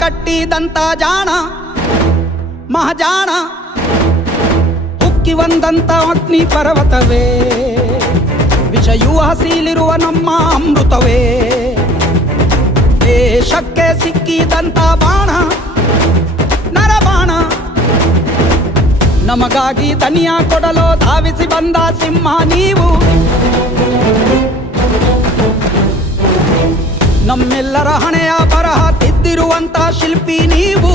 ಕಟ್ಟಿದಂತ ಜಾಣ ಮಹಾಜಾಣ, ಉಕ್ಕಿ ಬಂದಂತ ಅಗ್ನಿ ಪರ್ವತವೇ, ವಿಷಯೂ ಹಸಿಲಿರುವ ನಮ್ಮ ಅಮೃತವೇ, ದೇಶಕ್ಕೆ ಸಿಕ್ಕಿದಂತ ಬಾಣ ನರಬಾಣ, ನಮಗಾಗಿ ದನಿಯ ಕೊಡಲು ಧಾವಿಸಿ ಬಂದ ಸಿಂಹ ನೀವು, ನಮ್ಮೆಲ್ಲರ ಹಣೆಯ ಬರಹ ತಿದ್ದಿರುವಂತ ಶಿಲ್ಪಿ ನೀವು.